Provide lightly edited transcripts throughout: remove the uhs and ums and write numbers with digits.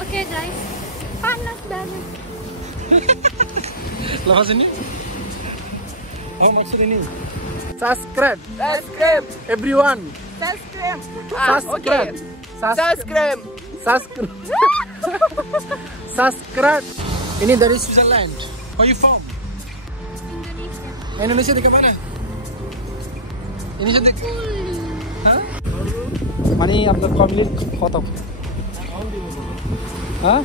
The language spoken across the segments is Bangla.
Okay guys, panas banget. Lepas ini? Oh maksud ini? Subscribe everyone. Subscribe. Subscribe. Subscribe. Subscribe. Subscribe. Ini dari Switzerland. Where you from? Indonesia. Indonesia di mana? Indonesia di Hah? মানে আপনার কমপ্লিট কত? হ্যাঁ?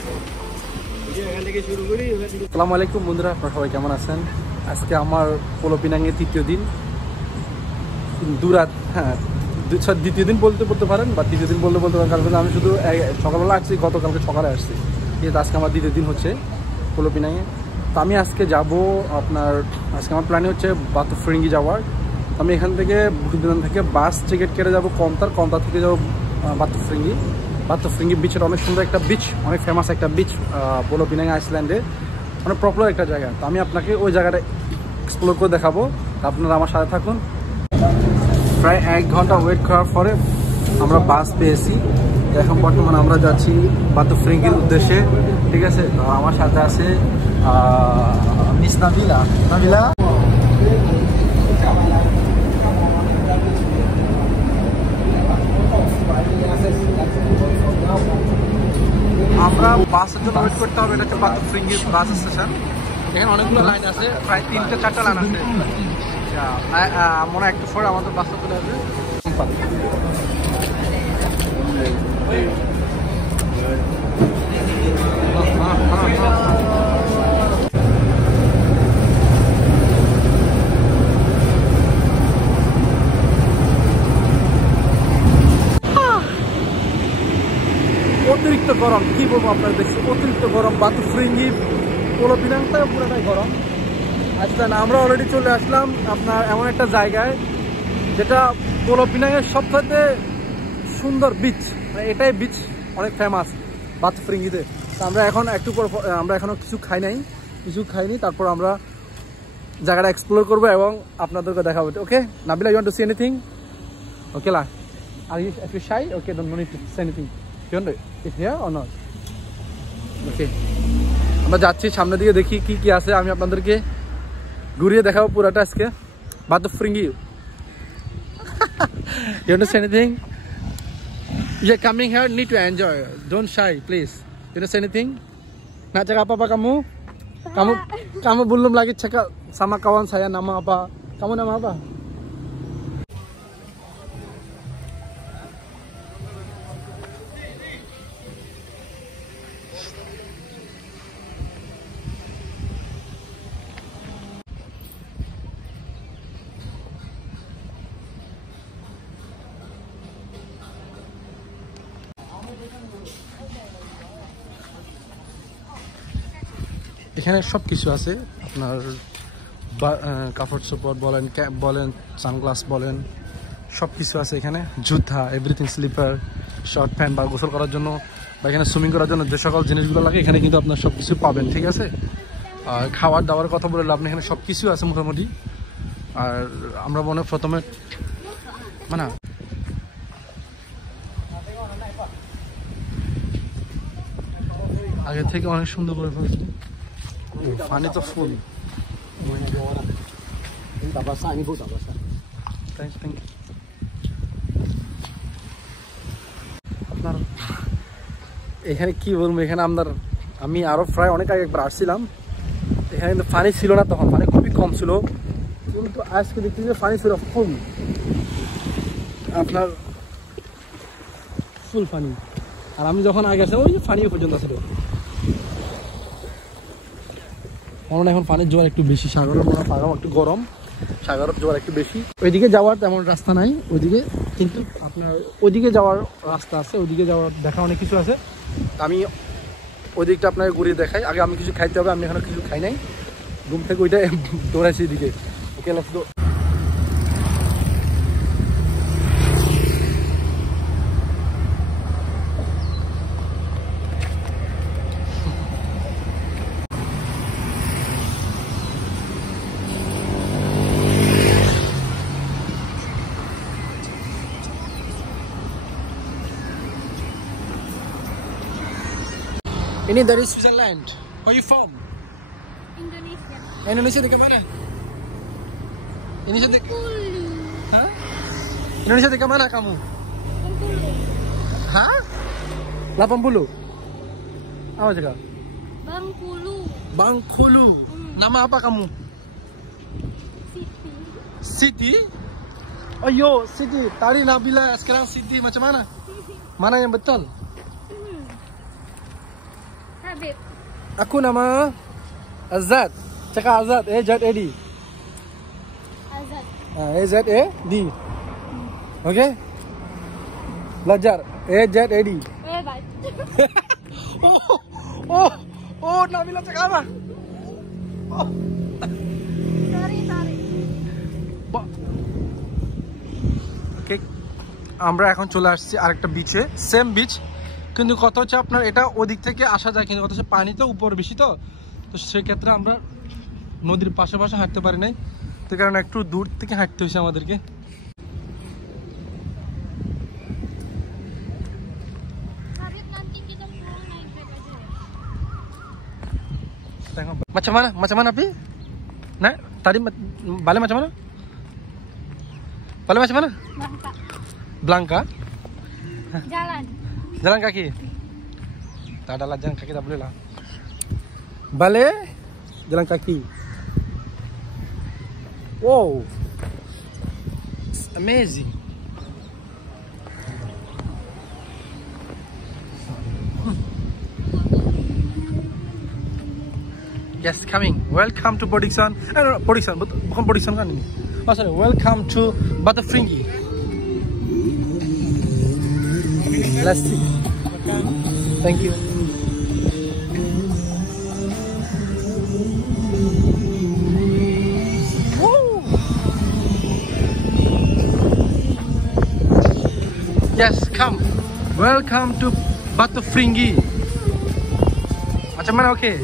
আসসালামু আলাইকুম বন্ধুরা, আপনারা সবাই কেমন আছেন? আজকে আমার ফিলিপিনাঙে তৃতীয় দিন। দুরাত, হ্যাঁ দ্বিতীয় দিন বলতে পারেন বা তৃতীয় দিন বলতে পারেন, কারণ আমি শুধু সকালবেলা আসছি, গতকালকে সকালে আসছি, কিন্তু আজকে আমার দ্বিতীয় দিন হচ্ছে ফিলিপিনাঙে। তো আমি আজকে যাব আজকে আমার প্ল্যানিং হচ্ছে বাতুফিরিঙ্গি যাওয়ার। আমি এখান থেকে বুকিং থেকে বাস টিকিট কেটে যাবো কন্তার থেকে যাবো বাতুফিরিঙ্গি বিচের অনেক সুন্দর একটা বিচ, অনেক ফেমাস একটা বিচ ফিলিপিনাঙ আইসল্যান্ডে, অনেক পপুলার একটা জায়গা। তো আমি আপনাকে ওই জায়গাটা এক্সপ্লোর করে দেখাবো, আপনারা আমার সাথে থাকুন। প্রায় 1 ঘন্টা ওয়েট করার পরে আমরা বাস পেয়েছি। এখন বর্তমানে আমরা যাচ্ছি বাতুফিরিঙ্গির উদ্দেশ্যে, ঠিক আছে। তো আমার সাথে আছে মিস নাবিলা। আমরা বাসের জন্য ওয়েট করতে হবে, এটা হচ্ছে বাতুফিরিঙ্গি বাস স্টেশন। এখানে অনেকগুলো লাইন আছে, প্রায় 3-4টা লাইন আছে। মনে হয় একটু পরে আমাদের বাসটা চলে আসবে। অতিরিক্ত গরম, কি বলবো আপনারা, দেখছি অতিরিক্ত গরম। বাতুফিরিঙ্গি ফিলিপিনাংটা পুরোটাই গরম। আচ্ছা, আমরা অলরেডি চলে আসলাম আপনার এমন একটা জায়গায় যেটা ফিলিপিনাংয়ের সবথেকে সুন্দর বিচ, মানে এটাই বিচ অনেক ফেমাস বাতুফিরিঙ্গিতে। তো আমরা এখন আমরা এখনো কিছু খাইনি, তারপর আমরা জায়গাটা এক্সপ্লোর করবো এবং আপনাদেরকে দেখাবো। Okay Nabila, you want to see anything? Okay লা, are you if you shy, okay don't need to say anything. You want it here or not? Okay, আমরা যাচ্ছি সামনের দিকে, দেখি কি কি আছে। আমি আপনাদেরকে ঘুরিয়ে দেখাবো পুরাটা আজকে বাতুফিরিঙ্গি। You want to say anything? You're coming here, need to enjoy. Don't shy, please. You want to say anything? Nak cakap apa kamu? Kamu belum lagi cakap sama kawan saya nama apa? Kamu nama apa? এখানে সব কিছু আছে, আপনার কাপড় চোপড় বলেন, ক্যাপ বলেন, সানগ্লাস বলেন, সব কিছু আছে এখানে। জুতা, এভরিথিং, স্লিপার, শর্ট প্যান্ট বা গোসল করার জন্য বা এখানে সুইমিং করার জন্য যে সকল জিনিসগুলো লাগে এখানে কিন্তু আপনার সব কিছু পাবেন, ঠিক আছে। আর খাওয়ার দাওয়ার কথা বললে আপনি এখানে সব কিছু আছে মোটামুটি। আর আমরা প্রথমে মানে আগে থেকে অনেক সুন্দর করে ফেলছি, পানি তো ফুল। আপনার এখানে কি বলবো, এখানে আমি আরো প্রায় অনেক আগে একবার আসছিলাম, এখানে কিন্তু পানি ছিল না, তখন পানি খুবই কম ছিল, কিন্তু আজকে দেখছি যে পানি ছিল ফুল, আপনার ফুল পানি। আর আমি যখন আগে আসলাম ওই যে পানি পর্যন্ত ছিল। কারণ এখন পানির জোয়ার একটু বেশি, সাগরের একটু গরম, সাগরের জোয়ার একটু বেশি। ওইদিকে যাওয়ার তেমন রাস্তা নাই ওইদিকে, কিন্তু আপনার ওইদিকে যাওয়ার রাস্তা আছে, ওইদিকে যাওয়ার দেখা অনেক কিছু আছে। আমি ওই দিকটা আপনাকে ঘুরিয়ে দেখাই। আগে আমি কিছু খাইতে হবে, আমি এখনো কিছু খাই নাই, ঘুম থেকে ওইটাই দৌড়াইছি এদিকে। Okay let's go. Ini dari Switzerland. Where you from? Indonesia. Indonesia dari mana? Indonesia dari Bengkulu. Hah? Indonesia dari mana kamu? Bengkulu. Hah? 80? Apa cakap? Bengkulu. Bengkulu. Nama apa kamu? Siti. Siti? Oh yo, Siti. Tadi Nabila, sekarang Siti macam mana? Mana yang betul? Habib. Aku nama Azad. Cakap Azad, A-Z-A-D. Azad. A-Z-A-D. Okay? Belajar. A-Z-A-D. Hebat. Oh, Nabila cakap apa? Sorry. Okay. আমরা এখন চলে আসছি আরেকটা বিচে, সেম বিচ, কিন্তু কত হচ্ছে আপনার এটা ওদিক থেকে আসা যায়, কিন্তু কত হচ্ছে পানি তো উপর বেশি, তো সেক্ষেত্রে আমরা নদীর পাশে হাঁটতে পারি নাই, তো কারণ একটু দূর থেকে হাঁটতে হয়েছে আমাদেরকে। Habib, nanti kita pulang naik bike aja. Tengok macam mana Pi? Nah, tadi balik macam mana? Balik macam mana? Bangka. Blanka? Jalan kaki? Tak ada lah, jalan kaki tak boleh lah. Balik jalan kaki. Wow, it's amazing. Yes, coming. Welcome to Podikson. No, Podikson, bukan Podikson kan ini. Oh, sorry. Welcome to Batufringi. Let's see. Thank you. Woo! Yes, come. Welcome to Batufringi. Macam mana, okay?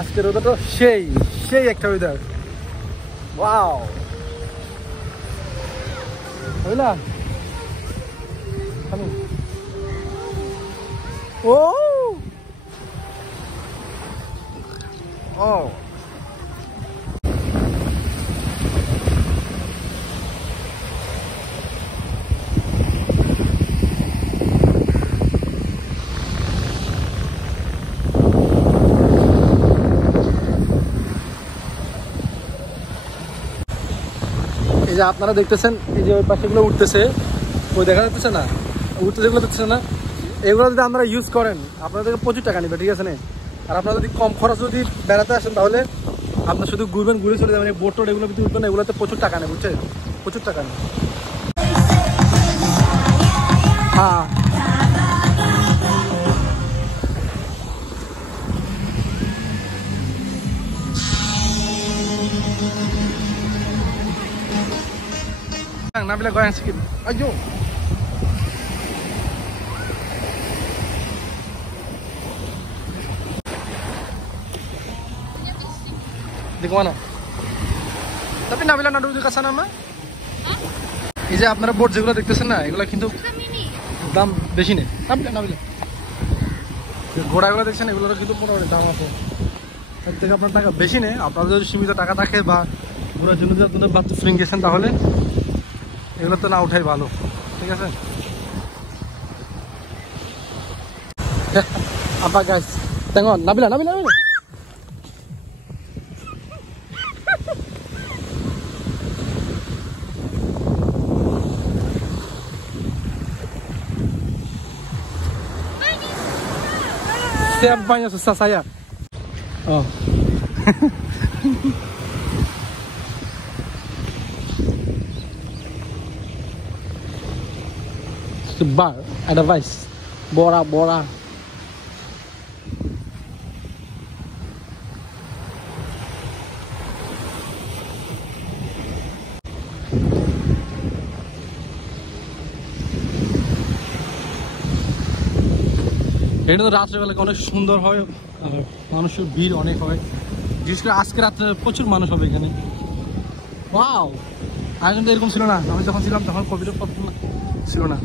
আজকের ওটা তো সেই একটা ওয়েদার। ওয়াও, বুঝলা? ও ও এই যে আপনারা দেখতেছেন, এই যে ওই পাশেগুলো উঠতেছে, ওই দেখা যাচ্ছে না, উঠতে যেগুলো দেখতেছে না, এগুলো যদি আপনারা ইউজ করেন আপনাদেরকে প্রচুর টাকা নেবে, ঠিক আছে না? আর আপনারা যদি কম খরচ যদি বেড়াতে আসেন তাহলে আপনার শুধু ঘুরে চলে যাবেন। এই বোট টোট এগুলো যদি উঠবেন, এগুলোতে প্রচুর টাকা নেবে, বুঝছেন? প্রচুর টাকা নেবে। হ্যাঁ, Nabila goyang sikit. Ayo. Di mana? Tapi Nabila nadu di sana mah? এই যে আপনারা বোট যেগুলো দেখতেছেন না, এগুলো কিন্তু দাম বেশি নেই। Nabila ঘোড়াগুলো দেখছেন, এগুলোর কিন্তু মোটামুটি দাম আছে, এর থেকে আপনার টাকা বেশি নেই। আপনাদের যদি সীমিত টাকা থাকে বা ঘোরার জন্য যদি আপনাদের বাথুফ্রিং গেছেন তাহলে এগুলো তো না উঠাই ভালো, ঠিক আছে? apa guys, tengok Nabila siapanya susah saya. Oh. Sebal, ada vice, bora. এটা তো রাত্রেবেলা অনেক সুন্দর হয়, আর মানুষের ভিড় অনেক হয়, বিশেষ করে আজকে রাত্রে প্রচুর মানুষ হবে এখানে। ওয়াও, আয়োজন তো এরকম ছিল না, আমি যখন ছিলাম তখন কোভিডের পর ছিল না।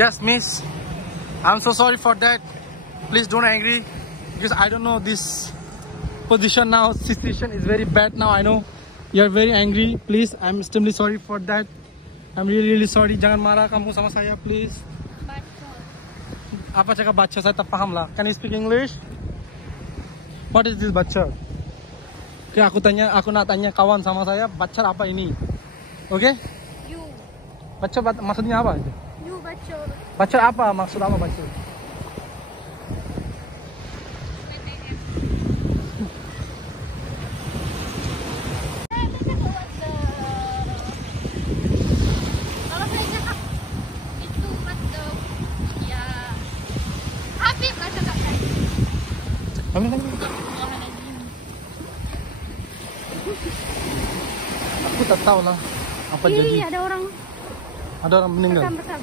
Yes, miss. I'm so sorry for that. Please don't angry because I don't know this position now. Situation is very bad now. I know you are very angry. Please, I'm extremely sorry for that. I'm really sorry. Jangan marah kamu sama saya, please. Apa cakap baca? Saya tak paham lah. Can you speak English? What is this baca? Okay, aku nak tanya kawan sama saya, baca apa ini? Okay? You. Baca maksudnya apa? You baca. Baca apa? Maksud apa baca? Kalau saya cakap itu betul. Ya. Habib lah cakap saya. Kami kan? Aku tak tahu lah apa jadi. Ih, ada orang Meninggal. rekam.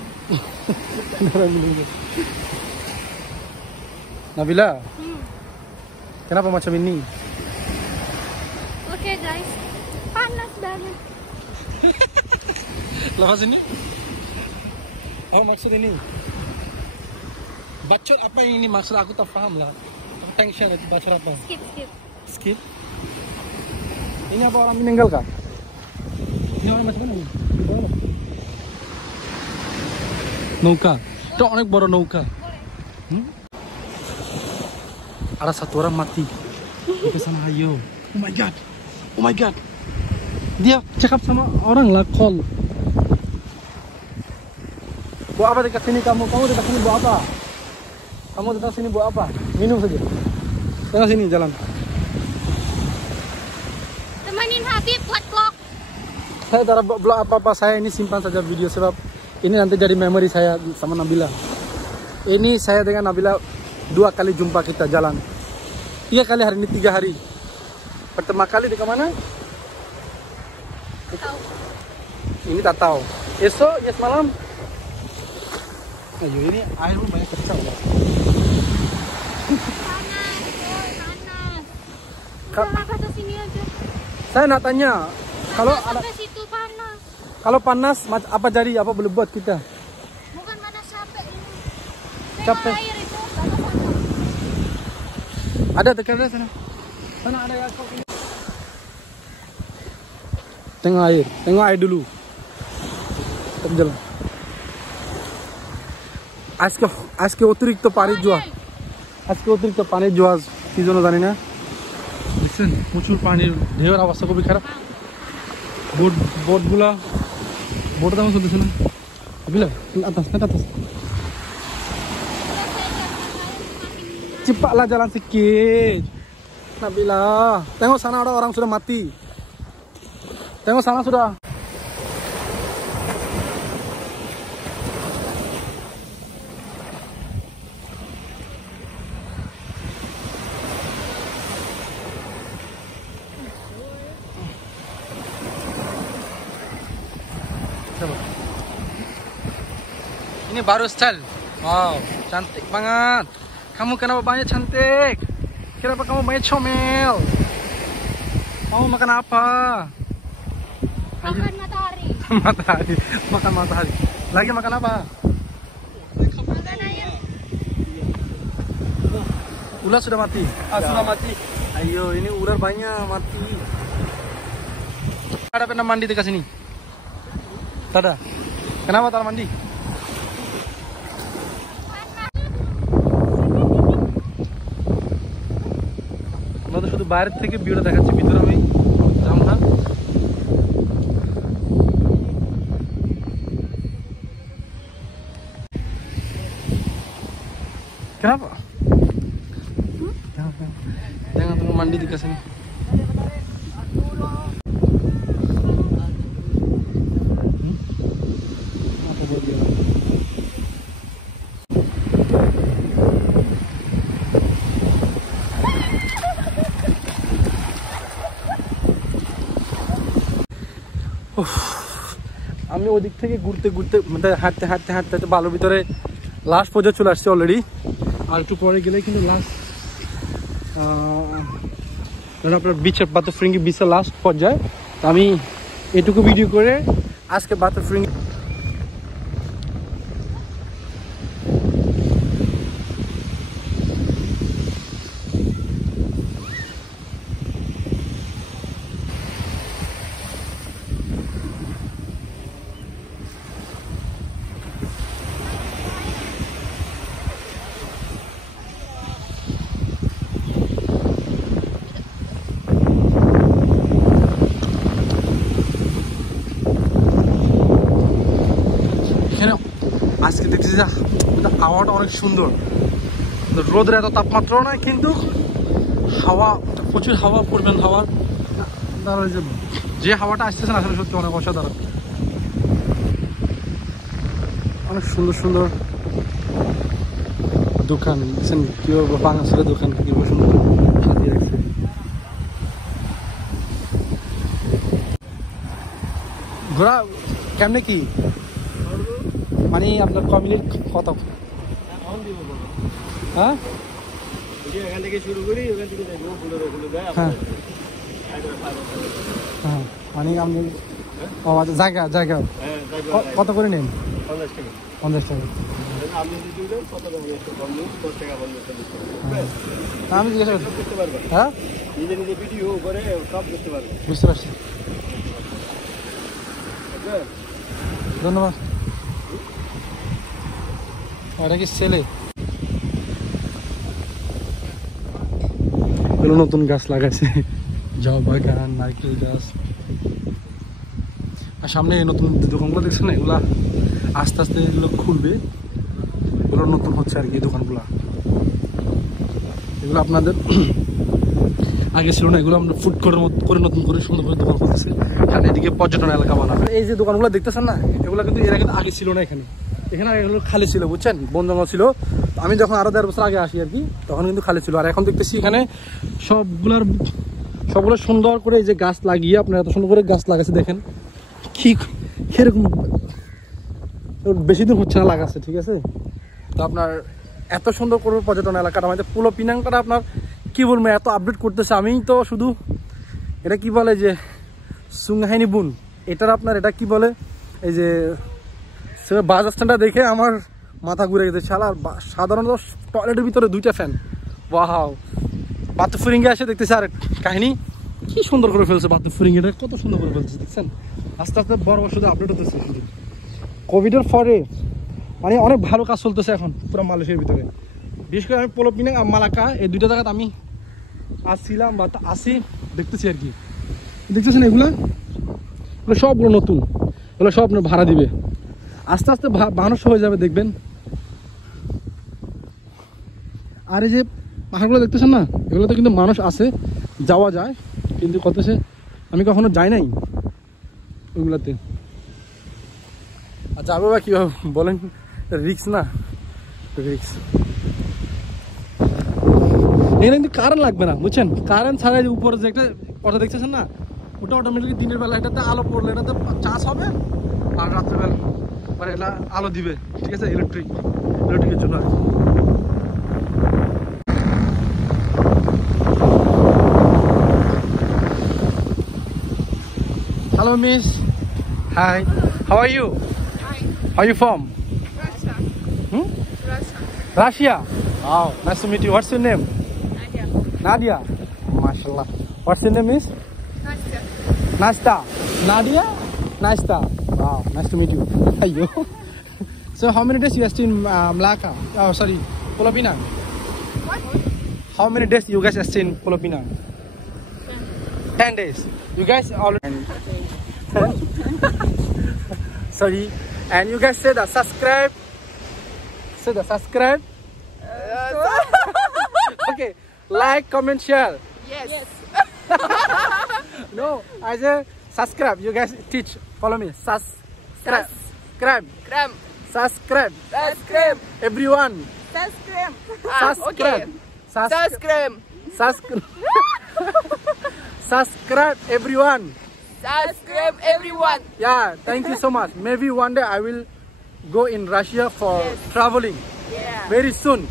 Ada orang meninggal. Nabila, kenapa macam ini? Oke guys, panas banget. Lepas ini? Oh, maksud ini. Bacot apa ini maksud, aku tak paham lah. Aku tension itu bacot apa? Skip. Ini apa orang meninggal kah? Ini orang macam mana? Nauka. Itu অনেক বড় নৌকা. Ada satu orang mati di sana. Ayo. Oh my god. Dia cakap sama orang lah, call. Buat apa dekat sini kamu? Kamu dekat sini buat apa? Kamu dekat sini buat apa? Minum saja. Tengah sini jalan. Temanin Habib buat vlog. Saya tak vlog apa-apa, saya ini simpan saja video sebab ini nanti jadi memori saya sama Nabila. Ini saya dengan Nabila 2 kali jumpa kita jalan. 3 kali hari ini, 3 hari. Pertama kali di mana? Tahu. Ini tak tahu. Esok, yes malam. Ayo, ini air pun banyak kecil. Panas. Udah ke sini aja. Saya nak tanya, kalau ada, Sampai situ panas. kalau panas apa jadi, apa boleh buat kita? Bukan panas capek ini. Capek. Air itu sama-sama. Ada dekat sana. Sana ada ya. Tengok air dulu. Kita jalan. আজকে অতিরিক্ত পানি জোয়াজ কি জন্য জানি না। দেখছেন প্রচুর পানির ঢেউয়ের অবস্থা খুবই খারাপ। বোটটা তেমন চলতেছে না। atas. Cepatlah jalan sikit. Nabila, tengok sana ada orang sudah mati. Tengok sana sudah. Ini baru style. Wow, cantik banget. Kamu kenapa banyak cantik? Kenapa kamu banyak comel? Mau makan apa? Makan matahari. Makan matahari. Lagi makan apa? Makan air. Ular sudah mati. Sudah mati. Ayo, ini ular banyak mati. Ada pernah mandi dekat sini? Tak ada. Kenapa tak mandi? আমরা তো শুধু বাইরের থেকে ভিউটা দেখাচ্ছি, ভিতরে আমি যাব না। Kenapa? Jangan tunggu mandi di sini. Apa buat dia? আমি ওদিক থেকে ঘুরতে মানে হাঁটতে বালুর ভিতরে লাস্ট পর্যায়ে চলে আসছে অলরেডি। আর একটু পরে গেলে কিন্তু লাস্ট আপনার বিচের বাতু ফ্রিঙ্গি বিচের লাস্ট পর্যায়ে। তো আমি এটুকু ভিডিও করে আজকে বাতু ফ্রিঙ্গি আজকে দেখছি যে হাওয়াটা অনেক সুন্দর, রোদের এত তাপমাত্রাও নয়, কিন্তু হাওয়া প্রচুর হাওয়া, পরিমাণ হাওয়া, যে হাওয়াটা আসতেছে না আসলে সত্যি অনেক অসাধারণ। অনেক সুন্দর সুন্দর দোকান দেখছেন, কিভাবে বাংলাদেশের দোকান কিভাবে সুন্দর সাজিয়ে রাখছে। ঘোরা কেমনে কি মানে আপনার ক মিনিট কত? হ্যাঁ এখান থেকে শুরু করি, ওখান থেকে দেখবো হ্যাঁ হ্যাঁ মানে আপনি জায়গা জায়গা কত করে নেন? 50 টাকা। আমি জিজ্ঞাসা করতে পারবো। হ্যাঁ নিজে নিজে ভিডিও করে সব করতে পারবো। বুঝতে পারছি, ধন্যবাদ। এটা কি ছেলে? এগুলো নতুন গাছ লাগাইছে, জবা বাগান, নারকেল গাছ। আর সামনে নতুন দোকানগুলো দেখছেন না, এগুলা আস্তে আস্তে এগুলো খুলবে, এগুলো নতুন হচ্ছে আর কি দোকানগুলা। এগুলো আপনাদের আগে ছিল না, এগুলো আমরা ফুড করে নতুন করে সুন্দর করে দোকান করতেছে। আর এদিকে পর্যটন এলাকা বানানো। এই যে দোকানগুলো দেখতেছেন না, এগুলো কিন্তু এর আগে ছিল না এখানে। এখানে এগুলো খালি ছিল, বুঝছেন, বন জঙ্গল ছিল। আমি যখন আরো 1.5 বছর আগে আসি আর কি, তখন কিন্তু খালি ছিল। আর এখন দেখতেছি এখানে সবগুলো সুন্দর করে এই যে গাছ লাগিয়ে, আপনার এত সুন্দর করে গাছ লাগাচ্ছে দেখেন, কি কিরকম বেশি দিন হচ্ছে না লাগাচ্ছে, ঠিক আছে। তো আপনার এত সুন্দর করবে পর্যটন এলাকাটা, আমাদের পুরো পিনাংটা আপনার কি বলবো, এত আপডেট করতেছে। আমি তো শুধু এটা কি বলে যে সুংহাইনি বুন, এটার আপনার এটা কি বলে, এই যে বাস স্ট্যান্ডটা দেখে আমার মাথা ঘুরে গেছে। শালা সাধারণত টয়লেটের ভিতরে 2টা ফ্যান, ওয়াও। বাতু ফিরিঙ্গে এসে দেখতেছে আর কাহিনী কি সুন্দর করে ফেলছে। বাতু ফিরিঙ্গিটা কত সুন্দর করে ফেলছে দেখছেন। আস্তে আস্তে বড় শুধু আপডেট হতেছে, শুধু কোভিডের পরে মানে অনেক ভালো কাজ চলতেছে এখন পুরো মালয়েশিয়ার ভিতরে। বিশেষ করে আমি পোলো পিনাং আর মালাক্কা, এই 2টা জায়গাতে আমি আসছিলাম বা আসি, দেখতেছি আর কি। দেখতেছেন এগুলো সবগুলো নতুন, এগুলো সব আপনার ভাড়া দিবে, আস্তে আস্তে মানুষ হয়ে যাবে দেখবেন। আর এই যে পাহাড়গুলো দেখতেছেন না, এগুলোতে কিন্তু মানুষ আছে, যাওয়া যায়, কিন্তু কত সে আমি কখনো যাই নাই ওইগুলোতে। আর যাবো বা কীভাবে বলেন, রিক্স না, রিক্স। এখানে কিন্তু কারেন্ট লাগবে না, বুঝছেন, কারেন্ট ছাড়া উপরে যে একটা কথা দেখতেছেন না, ওটা অটোমেটিকলি দিনের বেলা এটাতে আলো পড়লে এটাতে চার্জ হবে, আর রাত্রেবেলা মানে এটা আলো দিবে, ঠিক আছে, ইলেকট্রিকের জন্য। Hello, miss. Hi. How are you? Hi. Are you from? Russia. Russia. Russia. Wow, nice to meet you. What's your name? Nadia. Nadia. MashaAllah. What's your name is? Nastya. Nasta. Nadia? Nasta. Wow, nice to meet you. Ayo. So how many days you stay in Malacca? Oh, sorry, Pulau Pinang. What? How many days you guys stay in Pulau Pinang? 10 days. You guys already. Sorry. And you guys say the subscribe. Say the subscribe. Okay. Like, comment, share. Yes. No, I say subscribe. You guys teach. Follow me. Subscribe. Subscribe. Cram. Subscribe. Subscribe. Everyone. Subscribe. Subscribe. Subscribe. Subscribe. Subscribe everyone. Subscribe everyone. Yeah, thank you so much. Maybe one day I will go in Russia for traveling Yeah. very soon.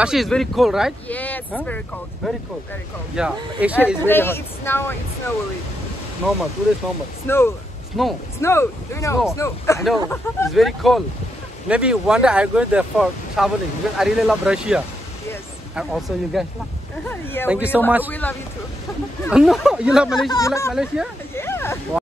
Russia is very cold, right? Yes. Yes, Huh? it's very cold. Very cold. Very cold. Yeah, Asia is very Today hot. it's snowy. Normal, today is normal. Snow. Snow. Snow. Do you know? Snow. I know, it's very cold. Maybe one day I'm going there for traveling because I really love Russia. Yes. And also you guys. Yeah. Thank you so much. We love you too. No, you love Malaysia? You like Malaysia? Yeah.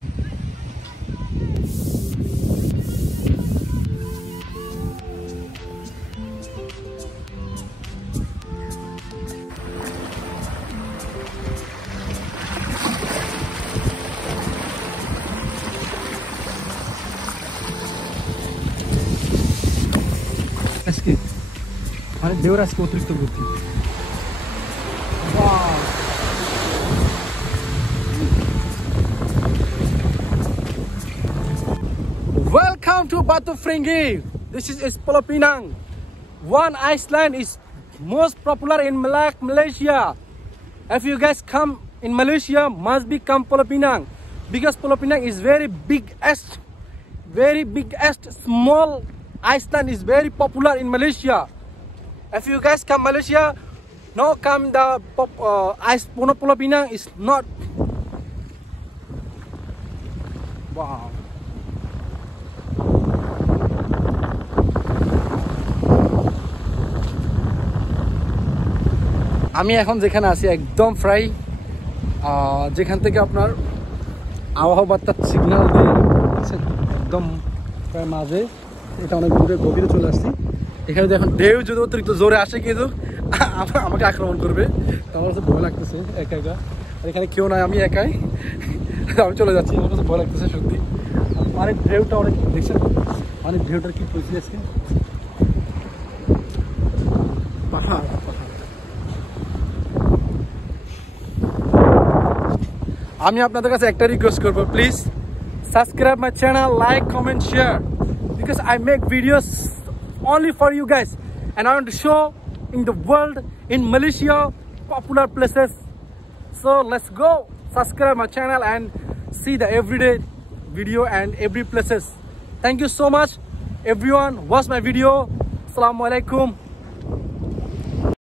আজকে মানে দেওর আজকে অতিরিক্ত গতি Welcome to Batu Fringi. This is Pulau Pinang. One Iceland is most popular in Malaysia. If you guys come in Malaysia, must be come Pulau Pinang because Pulau Pinang is very biggest small Iceland is very popular in Malaysia. If you guys come Malaysia, no come the Pulau Pinang is not. Wow. আমি এখন যেখানে আছি একদম ফ্রাই যেখান থেকে আপনার আবহাওয়া বার্তার সিগন্যাল দিয়ে একদম প্রায় মাঝে এটা অনেক দূরে গভীরে চলে আসছি এখানে এখন ঢেউ যদি অতিরিক্ত জোরে আসে কিন্তু আমাকে আক্রমণ করবে আমার কাছে ভয় লাগতেছে একা একা আর এখানে কেউ নাই আমি একাই আমি চলে যাচ্ছি আমার কাছে ভয় লাগতেছে সত্যি অনেক ঢেউটা অনেক দেখছেন অনেক ঢেউটার কি পরিস্থিতি আছে পাহাড় আমি আপনাদের কাছে একটা রিকোয়েস্ট করব please subscribe my channel like comment share because I make videos only for you guys and I want to show in the world in Malaysia popular places so let's go subscribe my channel and see the everyday video and every places thank you so much everyone watch my video assalamu alaikum